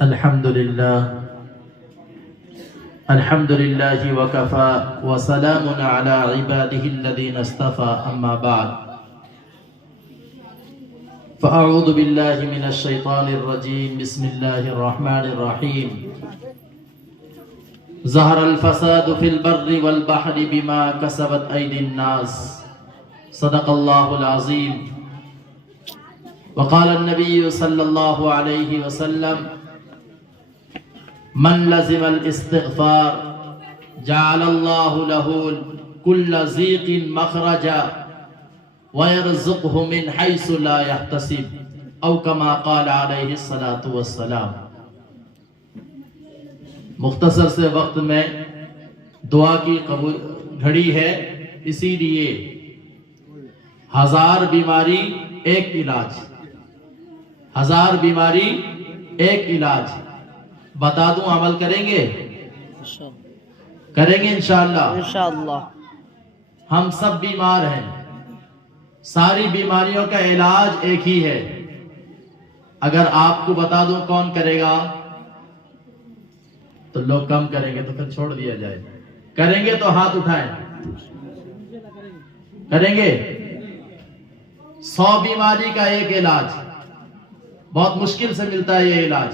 الحمد لله وكفى وسلام على عباده الذين اصطفى أما بعد فأعوذ بالله من الشيطان الرجيم بسم الله الرحمن الرحيم ظهر الفساد في البر والبحر بما كسبت أيدي الناس صدق الله العظيم وقال النبي صلى الله عليه وسلم من لزم الاستغفار جعل الله له كل ضيق مخرجا ويرزقه من حيث لا يحتسب او كما قال عليه الصلاة والسلام۔ مختصر سے وقت میں دعا کی گھڑی ہے، اسی لیے 1000 بیماری ایک علاج، 1000 بیماری ایک علاج بتا دوں، عمل کریں گے؟ کریں گے انشاءاللہ۔ ہم سب بیمار ہیں، ساری بیماریوں کا علاج ایک ہی ہے۔ اگر آپ کو بتا دوں کون کرے گا تو لوگ کم کریں گے، تو پھر چھوڑ دیا جائے۔ کریں گے تو ہاتھ اٹھائیں، کریں گے؟ 100 بیماری کا ایک علاج، بہت مشکل سے ملتا ہے یہ علاج،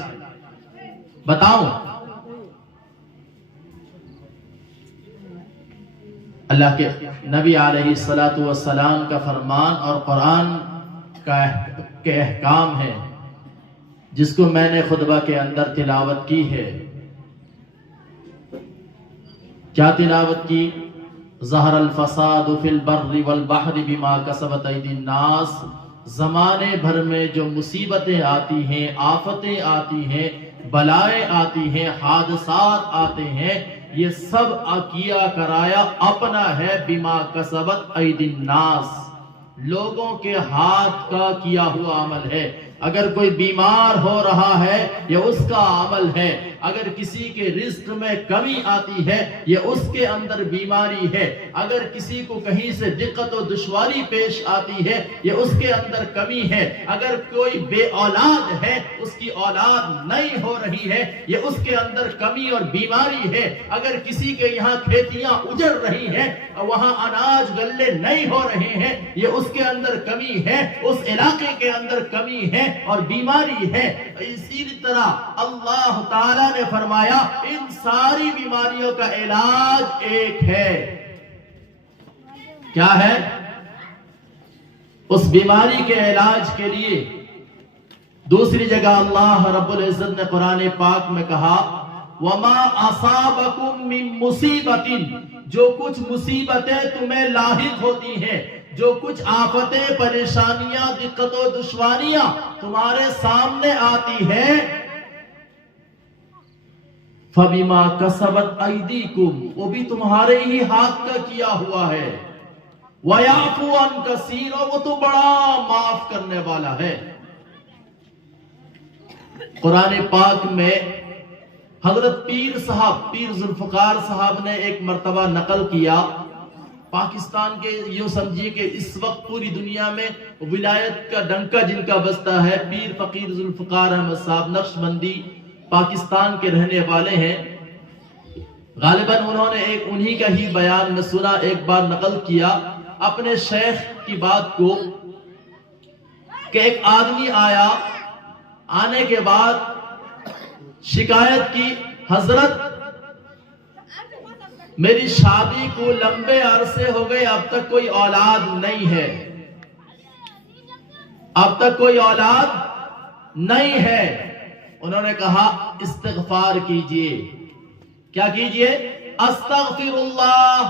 بتاؤں؟ اللہ کے نبی علیہ السلام کا فرمان اور قرآن کے احکام ہے، جس کو میں نے خطبہ کے اندر تلاوت کی ہے۔ کیا تلاوت کی؟ ظہر الفساد فی البر والبحر بما کسبت ایدی الناس۔ زمانے بھر میں جو مصیبتیں آتی ہیں، آفتیں آتی ہیں، بلائیں آتی ہیں، حادثات آتے ہیں، یہ سب کیا کرایا اپنا ہے بما کسبت ایدی الناس، لوگوں کے ہاتھ کا کیا ہوا عمل ہے۔ اگر کوئی بیمار ہو رہا ہے یہ اس کا عمل ہے، اگر کسی کے رزق میں کمی آتی ہے یہ اس کے اندر بیماری ہے، اگر کسی کو کہیں سے دقت و دشواری پیش آتی ہے یہ اس کے اندر کمی ہے، اگر کوئی بے اولاد ہے اس کی اولاد نہیں ہو رہی ہے یہ اس کے اندر کمی اور بیماری ہے، اگر کسی کے یہاں کھیتیاں اجڑ رہی ہیں وہاں اناج غلے نہیں ہو رہے ہیں یہ اس کے اندر کمی ہے، اس علاقے کے اندر کمی ہے اور بیماری ہے۔ اسی طرح اللہ تعالیٰ نے فرمایا ان ساری بیماریوں کا علاج ایک ہے۔ کیا ہے؟ اس بیماری کے علاج کے لیے دوسری جگہ اللہ رب العزت نے قرآن پاک میں کہا وَمَا أَصَابَكُم مِّن مُّصِيبَةٍ، جو کچھ مصیبتیں تمہیں لاحق ہوتی ہیں، جو کچھ آفتیں، پریشانیاں، دقت و دشواریاں تمہارے سامنے آتی ہیں فَبِمَا كَسَبَتْ أَيْدِيكُمْ، وہ بھی تمہارے ہی ہاتھ کا کیا ہوا ہے، وَيَعْفُو عَن كَثِيرٍ، وہ تو بڑا معاف کرنے والا ہے۔ قرآن پاک میں حضرت پیر ذوالفقار صاحب نے ایک مرتبہ نقل کیا، پاکستان کے یوں سمجھیے کہ اس وقت پوری دنیا میں ولایت کا ڈنکا جن کا بجتا ہے، پیر فقیر ذوالفقار احمد صاحب نقشبندی پاکستان کے رہنے والے ہیں۔ غالباً انہوں نے انہی کا ہی بیان میں سنا، ایک بار نقل کیا اپنے شیخ کی بات کو کہ ایک آدمی آیا، آنے کے بعد شکایت کی حضرت میری شادی کو لمبے عرصے ہو گئے اب تک کوئی اولاد نہیں ہے، اب تک کوئی اولاد نہیں ہے۔ انہوں نے کہا استغفار کیجئے۔ کیا کیجئے؟ استغفر اللہ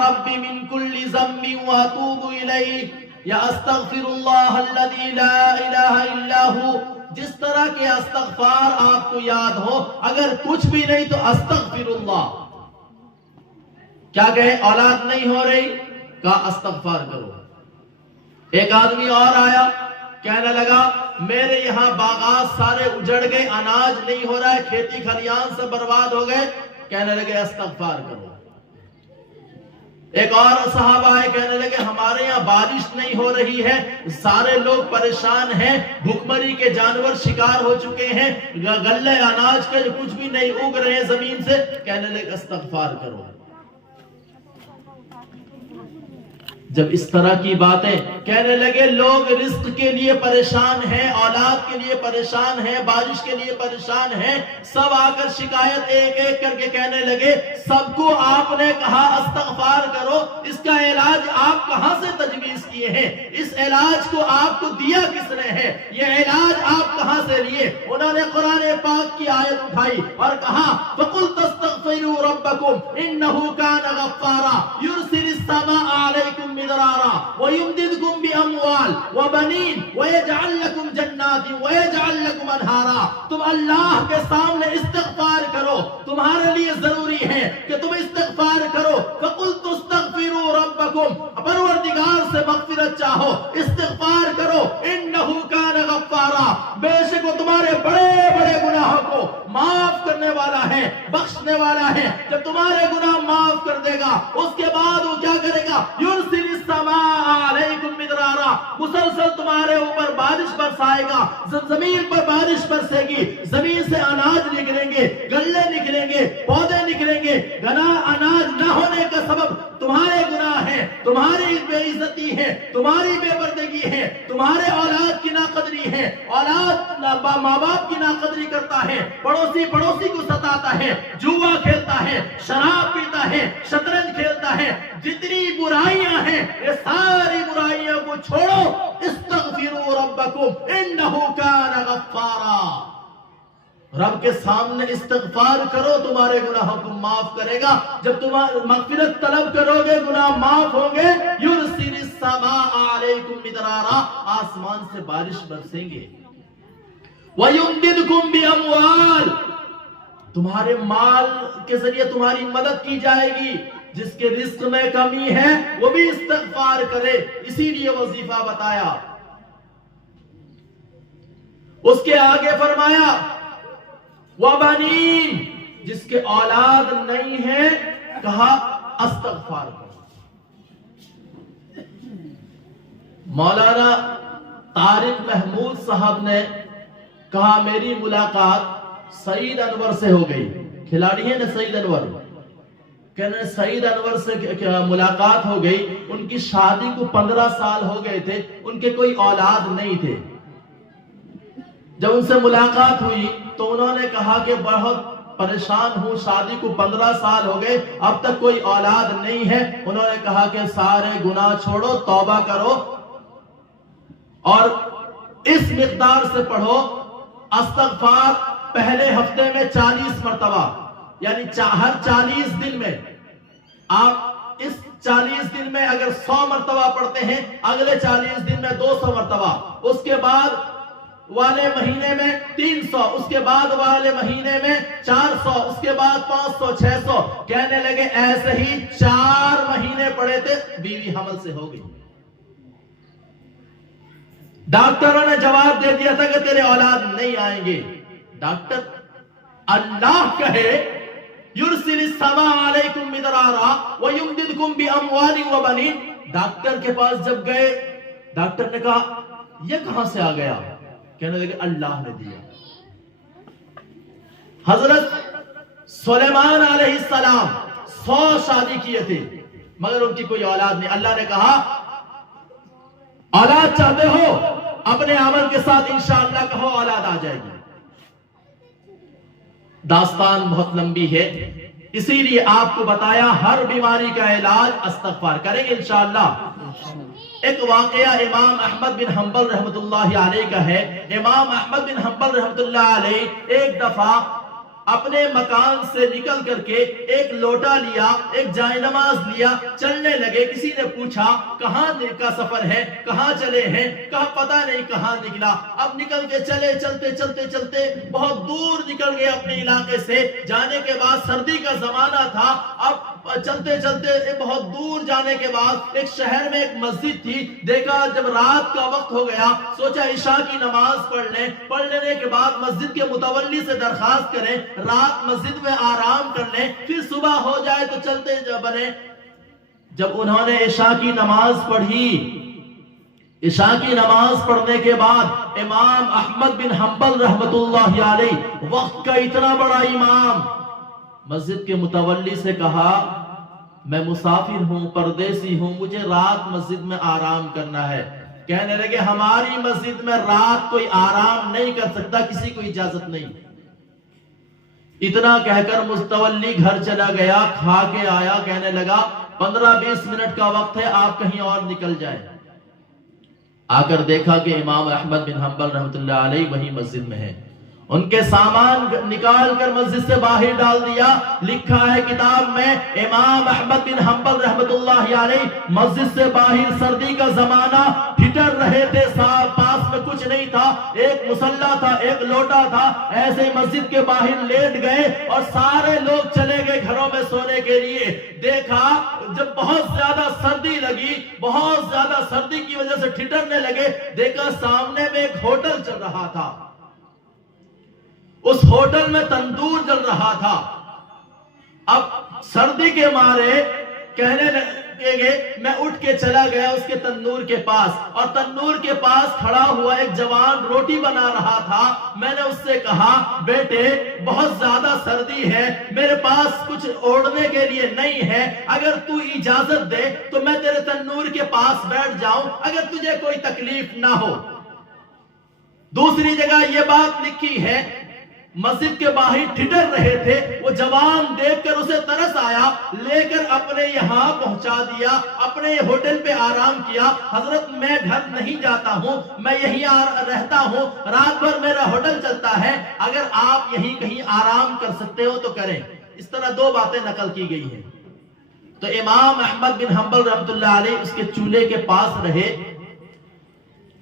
ربی من کل ذنب واتوب الیہ، یا استغفر اللہ الذی لا الہ الا ہو۔ جس طرح کے استغفار آپ کو یاد ہو، اگر کچھ بھی نہیں تو استغفر اللہ۔ کیا کہے؟ اولاد نہیں ہو رہی، کہا استغفار کرو۔ ایک آدمی اور آیا، کہنے لگا میرے یہاں باغات سارے اجڑ گئے، اناج نہیں ہو رہا ہے، کھیتی کھلیان سے برباد ہو گئے، کہنے لگے استغفار کرو۔ ایک اور صحابہ آئے کہنے لگے ہمارے یہاں بارش نہیں ہو رہی ہے، سارے لوگ پریشان ہیں، بھوکمری کے جانور شکار ہو چکے ہیں، غلے اناج کے کچھ بھی نہیں اگ رہے ہیں زمین سے۔ کہنے لگے استغفار کرو۔ جب اس طرح کی باتیں کہنے لگے، لوگ رزق کے لیے پریشان ہیں، اولاد کے لیے پریشان ہیں، بارش کے لیے پریشان ہیں، سب آ کر شکایت ایک ایک کر کے کہنے لگے سب کو آپ نے کہا استغفار کرو، اس کا علاج آپ کہاں سے تجویز کیے ہیں؟ اس علاج کو آپ کو دیا کس نے ہے؟ یہ علاج آپ کہاں سے لیے؟ انہوں نے قرآن پاک کی آیت اٹھائی اور کہا فَقُلْ تَسْتَغْفِرُوا رَبَّكُمْ إِنَّهُ كَانَ غَفَّارًا يُرْسِلِ السَّمَاءَ عَلَيْكُمْ مِدْرَارًا وَيُمْدِدْكُمْ بِأَمْوَالٍ وَبَنِينَ وَيَجْعَلْ لَكُمْ جَنَّاتٍ وَيَجْعَلْ لَكُمْ أَنْهَارًا۔ تم اللہ کے سامنے استغفار کرو، تمہارے لیے ضروری ہے کہ تم استغفار کرو۔ فَقُلْتُ اسْتَغْفِرُوا رَبَّكُمْ، پروردگار سے مغفرت چاہو، استغفار کرو۔ إِنَّهُ كَانَ غَفَّارًا، بے شک وہ تمہارے بڑے بڑے گناہوں کو معاف کرنے والا ہے، بخشنے والا ہے۔ جب تمہارے گناہ معاف کر دے گا اس کے بعد وہ کیا کرے گا؟ یرسل السماء علیکم مدرارا، مسلسل تمہارے اوپر بارش برسائے گا، زمین پر بارش برسے گی، زمین سے اناج نکلیں گے، گلے نکلیں گے، پودے نکلیں گے۔ اناج نہ ہونے کا سبب تمہارے گناہ ہے، تمہاری بے عزتی ہے، تمہاری بے پردگی ہے، تمہارے اولاد کی ناقدری ہے۔ اولاد ماں باپ کی ناقدری کرتا ہے، پڑوسی کو ستاتا ہے، جوا کھیلتا ہے، شراب پیتا ہے، شطرنج کھیلتا ہے، جتنی برائیاں ہیں یہ ساری برائیوں کو چھوڑو۔ استغفروا ربکم انہ کان غفارا، رب کے سامنے استغفار کرو، تمہارے گناہوں کو معاف کرے گا۔ جب تم مغفرت طلب کرو گے گناہ معاف ہوں گے۔ یرسل السماء علیکم مدرارا، آسمان سے بارش برسیں گے۔ وَيُمْدِدْكُمْ بِأَمْوَالٍ، تمہارے مال کے ذریعے تمہاری مدد کی جائے گی۔ جس کے رزق میں کمی ہے وہ بھی استغفار کرے، اسی لیے وظیفہ بتایا۔ اس کے آگے فرمایا وَبَنِينَ، جس کے اولاد نہیں ہے کہا استغفار کرو۔ مولانا طارق محمود صاحب نے کہا میری ملاقات سعید انور سے ہو گئی، کھلاڑی ہے نا سعید انور، کہنے سعید انور سے ملاقات ہو گئی، ان کی شادی کو 15 سال ہو گئے تھے، ان کے کوئی اولاد نہیں تھے۔ جب ان سے ملاقات ہوئی تو انہوں نے کہا کہ بہت پریشان ہوں، شادی کو 15 سال ہو گئے، اب تک کوئی اولاد نہیں ہے۔ انہوں نے کہا کہ سارے گناہ چھوڑو، توبہ کرو اور اس مقدار سے پڑھو استغفار پہلے ہفتے میں 40 مرتبہ، یعنی ہر 40 دن میں آپ اس 40 دن میں اگر 100 مرتبہ پڑھتے ہیں، اگلے 40 دن میں 200 مرتبہ، اس کے بعد والے مہینے میں 300، اس کے بعد والے مہینے میں 400، اس کے بعد 500، 600۔ کہنے لگے ایسے ہی 4 مہینے پڑے تھے، بیوی حمل سے ہو گئی۔ ڈاکٹروں نے جواب دے دیا تھا کہ تیرے اولاد نہیں آئیں گے۔ ڈاکٹر اللہ کہے یرسل السماء علیکم مدرارا ویمددکم باموال وبنین، ڈاکٹر کے پاس جب گئے ڈاکٹر نے کہا یہ کہاں سے آ گیا؟ کہنے لگے اللہ نے دیا۔ حضرت سلیمان علیہ السلام 100 شادی کیے تھے مگر ان کی کوئی اولاد نہیں۔ اللہ نے کہا اولاد چاہتے ہو اپنے عمل کے ساتھ انشاءاللہ کہو اولاد آ جائے گی۔ داستان بہت لمبی ہے، اسی لیے آپ کو بتایا ہر بیماری کا علاج استغفار کریں گے انشاءاللہ۔ ایک واقعہ امام احمد بن حنبل رحمت اللہ علیہ کا ہے۔ امام احمد بن حنبل رحمت اللہ علیہ ایک دفعہ اپنے مکان سے نکل کر کے ایک لوٹا لیا، ایک جائے نماز لیا، چلنے لگے۔ کسی نے پوچھا کہاں کا سفر ہے، کہاں چلے ہیں؟ کہا پتہ نہیں کہاں نکلا۔ اب نکل کے چلے، چلتے بہت دور نکل گئے اپنے علاقے سے۔ جانے کے بعد سردی کا زمانہ تھا، اب چلتے بہت دور جانے کے بعد ایک شہر میں ایک مسجد تھی۔ دیکھا جب رات کا وقت ہو گیا، سوچا عشاء کی نماز پڑھ لیں۔ پڑھ لینے کے بعد مسجد کے متولی سے درخواست کریں رات مسجد میں آرام کر لیں، پھر صبح ہو جائے تو چلتے بنے۔ جب انہوں نے عشاء کی نماز پڑھی، عشاء کی نماز پڑھنے کے بعد امام احمد بن حنبل رحمت اللہ علیہ، وقت کا اتنا بڑا امام، مسجد کے متولی سے کہا میں مسافر ہوں، پردیسی ہوں، مجھے رات مسجد میں آرام کرنا ہے۔ کہنے لگے ہماری مسجد میں رات کوئی آرام نہیں کر سکتا، کسی کو اجازت نہیں۔ اتنا کہہ کر متولی گھر چلا گیا، کھا کے آیا، کہنے لگا 15-20 منٹ کا وقت ہے، آپ کہیں اور نکل جائیں۔ آ کر دیکھا کہ امام احمد بن حنبل رحمۃ اللہ علیہ وہی مسجد میں ہے۔ ان کے سامان نکال کر مسجد سے باہر ڈال دیا۔ لکھا ہے کتاب میں، امام احمد بن حنبل رحمۃ اللہ علیہ مسجد سے باہر، سردی کا زمانہ، ٹھٹر رہے تھے، پاس میں کچھ نہیں تھا، ایک مصلی تھا، ایک لوٹا تھا، ایسے مسجد کے باہر لیٹ گئے اور سارے لوگ چلے گئے گھروں میں سونے کے لیے۔ دیکھا جب بہت زیادہ سردی لگی، بہت زیادہ سردی کی وجہ سے ٹھٹرنے لگے، دیکھا سامنے میں ایک ہوٹل چل رہا تھا، اس ہوٹل میں تندور جل رہا تھا۔ اب سردی کے مارے کہنے لگے، میں اٹھ کے چلا گیا اس کے تندور کے پاس، اور تندور کے پاس کھڑا ہوا ایک جوان روٹی بنا رہا تھا۔ میں نے اس سے کہا بیٹے بہت زیادہ سردی ہے، میرے پاس کچھ اوڑھنے کے لیے نہیں ہے، اگر تو اجازت دے تو میں تیرے تندور کے پاس بیٹھ جاؤں، اگر تجھے کوئی تکلیف نہ ہو۔ دوسری جگہ یہ بات لکھی ہے، مسجد کے باہر ٹھٹر رہے تھے، وہ جوان دیکھ کر اسے ترس آیا، لے کر اپنے یہاں پہنچا دیا، اپنے ہوٹل پہ آرام کیا۔ حضرت میں گھر نہیں جاتا ہوں، میں یہیں رہتا ہوں، رات بھر میرا ہوٹل چلتا ہے، اگر آپ یہیں کہیں آرام کر سکتے ہو تو کریں۔ اس طرح دو باتیں نقل کی گئی ہیں۔ تو امام احمد بن حنبل رحمۃ اللہ علیہ اس کے چولہے کے پاس رہے۔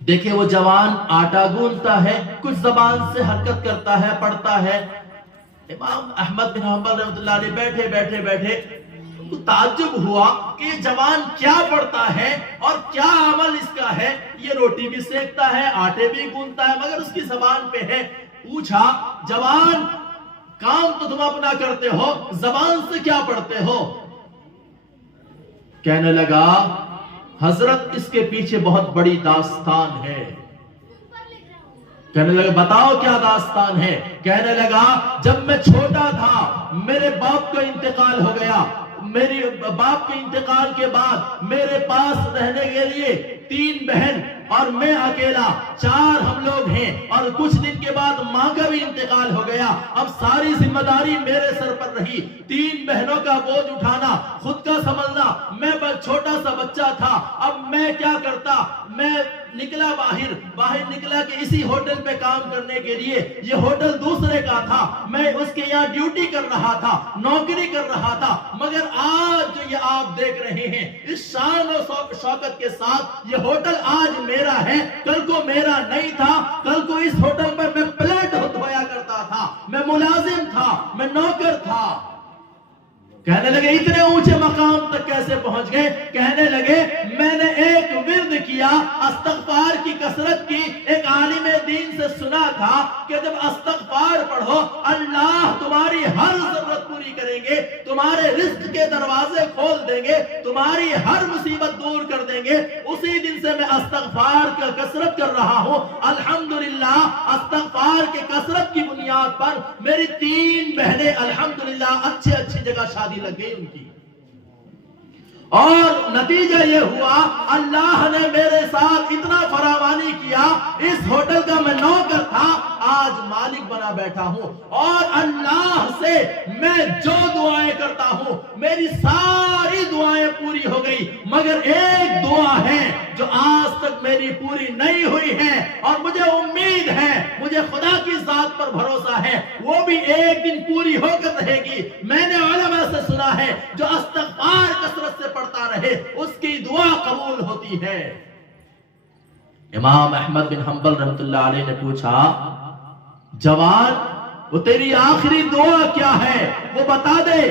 دیکھیں وہ جوان آٹا گوندتا ہے، کچھ زبان سے حرکت کرتا ہے، پڑھتا ہے۔ امام احمد بن حنبل رحمۃ اللہ علیہ بیٹھے ان کو تعجب ہوا کہ یہ جوان کیا پڑھتا ہے اور کیا عمل اس کا ہے، یہ روٹی بھی سیکتا ہے، آٹے بھی گوندتا ہے، مگر اس کی زبان پہ ہے۔ پوچھا جوان کام تو تم اپنا کرتے ہو، زبان سے کیا پڑھتے ہو؟ کہنے لگا حضرت اس کے پیچھے بہت بڑی داستان ہے۔ کہنے لگا بتاؤ کیا داستان ہے؟ کہنے لگا جب میں چھوٹا تھا میرے باپ کا انتقال ہو گیا، میری باپ کے انتقال کے بعد میرے پاس رہنے کے لیے 3 بہن اور میں اکیلا، 4 ہم لوگ ہیں، اور کچھ دن کے بعد ماں کا بھی انتقال ہو گیا۔ اب ساری ذمہ داری میرے سر پر رہی، 3 بہنوں کا بوجھ اٹھانا، خود کا سنبھلنا، میں بس چھوٹا سا بچہ تھا۔ اب میں کیا کرتا، میں نکلا باہر نکلا کہ اسی ہوٹل پہ کام کرنے کے لیے، یہ ہوٹل دوسرے کا تھا، میں اس کے یہاں ڈیوٹی کر رہا تھا، نوکری کر رہا تھا، مگر آج جو یہ آپ دیکھ رہے ہیں اس شان و شوکت کے ساتھ یہ ہوٹل آج میرا ہے، کل کو میرا نہیں تھا۔ کل کو اس ہوٹل پر میں پلیٹ دھویا کرتا تھا، میں ملازم تھا، میں نوکر تھا۔ کہنے لگے اتنے اونچے مقام تک کیسے پہنچ گئے؟ کہنے لگے میں نے ایک ورد کیا، استغفار کی کثرت کی، ایک عالم دین سے سنا تھا کہ جب استغفار پڑھو اللہ تمہاری ہر ضرورت پوری کریں گے، تمہارے رزق کے دروازے کھول دیں گے، تمہاری ہر مصیبت دور کر دیں گے۔ اسی دن سے میں استغفار کی کثرت کر رہا ہوں۔ الحمدللہ استغفار کی کثرت کی بنیاد پر میری 3 بہنیں الحمدللہ اچھی جگہ شادی لگ گئی ان کی، اور نتیجہ یہ ہوا اللہ نے میرے ساتھ اتنا فراوانی کیا، اس ہوٹل کا میں نوکر تھا، آج مالک بنا بیٹھا ہوں، اور اللہ سے میں جو دعائیں کرتا ہوں میری ساری دعائیں پوری ہو گئی، مگر ایک دعا ہے جو آج تک میری پوری نہیں ہوئی ہے، اور مجھے امید ہے، مجھے خدا کی ذات پر بھروسہ ہے وہ بھی ایک دن پوری ہو کر رہے گی۔ میں نے علماء سے سنا ہے جو استغفار کثرت سے پڑھتا رہے اس کی دعا قبول ہوتی ہے۔ امام احمد بن حنبل رحمۃ اللہ علیہ نے پوچھا جوان وہ تیری آخری دعا کیا ہے وہ بتا دے۔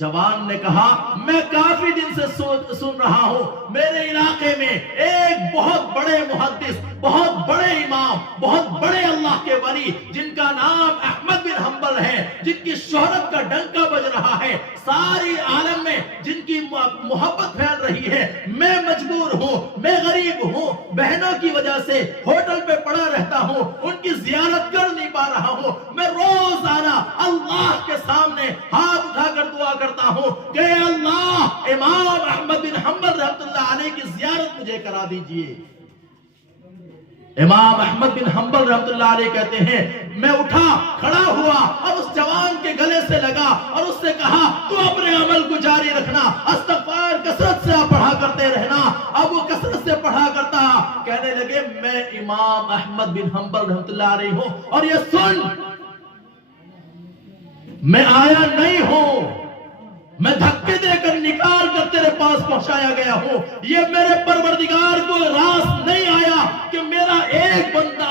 جوان نے کہا میں کافی دن سے سن رہا ہوں میرے علاقے میں ایک بہت بڑے محدث، بہت بڑے امام، بہت بڑے اللہ کے ولی جن کا نام احمد بن حنبل ہے، جن کی شہرت کا ڈنکا بج رہا ہے ساری عالم میں، جن کی محبت پھیل رہی ہے. میں مجبور ہوں, میں غریب ہوں, بہنوں کی وجہ سے ہوٹل پہ پڑا رہتا ہوں, ان کی زیارت کر نہیں پا رہا ہوں. میں روزانہ اللہ کے سامنے ہاتھ اٹھا کر دعا کرتا ہوں کہ اللہ امام احمد بن حنبل رحمۃ اللہ علیہ کی زیارت مجھے کرا دیجئے. امام احمد بن حنبل رحمۃ اللہ علیہ کہتے ہیں میں اٹھا, کھڑا ہوا اور اس جوان کے گلے سے لگا اور اس سے کہا تو اپنے عمل کو جاری رکھنا, استغفار کثرت سے پڑھا کرتے رہنا. اب وہ کثرت سے پڑھا کرتا, کہنے لگے میں امام احمد بن حنبل رحمۃ اللہ علیہ ہوں, اور یہ سن میں آیا نہیں ہوں, میں دھکے دے کر نکال کر تیرے پاس پہنچایا گیا ہوں. یہ میرے پروردگار کو راست نہیں آیا کہ میرا ایک بندہ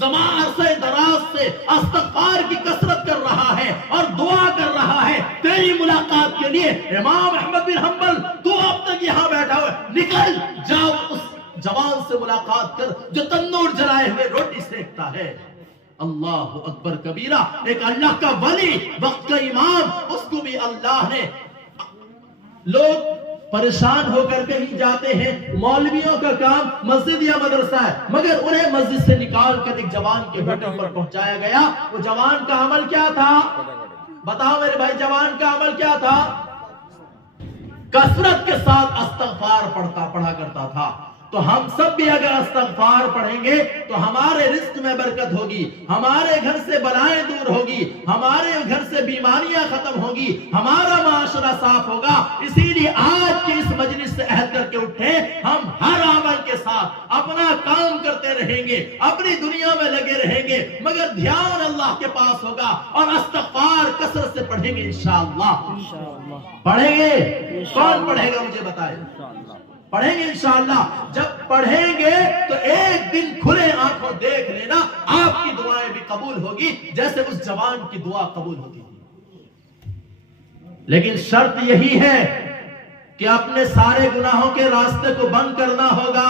زمان سے دراز سے استغفار کی کثرت کر رہا ہے اور دعا کر رہا ہے تیری ملاقات کے لیے. امام احمد بن حنبل تو اب تک یہاں بیٹھا ہوا, نکل جاؤ اس جوان سے ملاقات کر جو تندور جلائے ہوئے روٹی سیکتا ہے. اللہ اکبر کبیرہ, ایک اللہ کا ولی, وقت کا امام, اس کو بھی اللہ نے. لوگ پریشان ہو کر کہیں جاتے ہیں, مولویوں کا کام مسجد یا مدرسہ ہے, مگر انہیں مسجد سے نکال کر ایک جوان کے ہوٹل پر پہنچایا گیا. وہ جوان کا عمل کیا تھا بتاؤ میرے بھائی, جوان کا عمل کیا تھا؟ کثرت کے ساتھ استغفار پڑھا کرتا تھا. تو ہم سب بھی اگر استغفار پڑھیں گے تو ہمارے رزق میں برکت ہوگی, ہمارے گھر سے بلائیں دور ہوگی, ہمارے گھر سے بیماریاں ختم ہوگی, ہمارا معاشرہ صاف ہوگا. اسی لیے آج کی اس مجلس سے عہد کر کے اٹھیں, ہم ہر عمل کے ساتھ اپنا کام کرتے رہیں گے, اپنی دنیا میں لگے رہیں گے, مگر دھیان اللہ کے پاس ہوگا اور استغفار کثرت سے پڑھیں گے انشاءاللہ. پڑھیں گے, کون پڑھے گا مجھے بتائیں؟ پڑھیں گے انشاءاللہ. جب پڑھیں گے تو ایک دن کھلے آنکھوں دیکھ لینا آپ کی دعائیں بھی قبول ہوگی جیسے اس جوان کی دعا قبول ہوتی تھی. لیکن شرط یہی ہے کہ اپنے سارے گناہوں کے راستے کو بند کرنا ہوگا,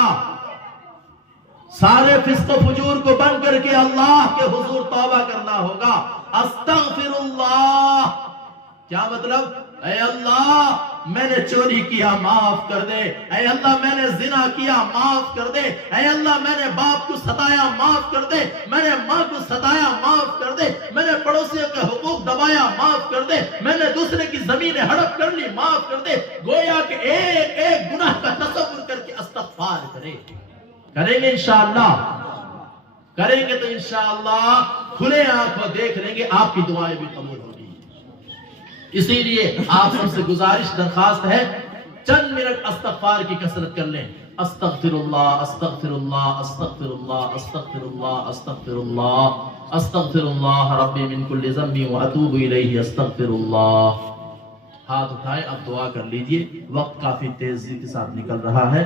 سارے فسق و فجور کو بند کر کے اللہ کے حضور توبہ کرنا ہوگا. استغفر اللہ, کیا مطلب؟ اے اللہ میں نے چوری کیا معاف کر دے, اے اللہ میں نے زنا کیا معاف کر دے, اے اللہ میں نے باپ کو ستایا معاف کر دے, میں نے ماں کو ستایا معاف کر دے, میں نے پڑوسیوں کے حقوق دبایا معاف کر دے, میں نے دوسرے کی زمینیں ہڑپ کر لی معاف کر دے. گویا کہ ایک ایک گناہ کا تصور کر کے استغفار کریں گے انشاءاللہ. کریں گے تو انشاءاللہ کھلے آنکھوں دیکھ لیں گے آپ کی دعائیں بھی قبول ہوگی. اسی لیے آپ سب سے گزارش درخواست ہے, چند منٹ استغفار کی کثرت کر لیں. استغفر اللہ استغفر اللہ استغفر اللہ استغفر اللہ استغفر اللہ استغفر اللہ ربی من کل ذنب واتوب الیہ استغفر اللہ. ہاتھ اٹھائیں, اب دعا کر لیجئے, وقت کافی تیزی کے ساتھ نکل رہا ہے.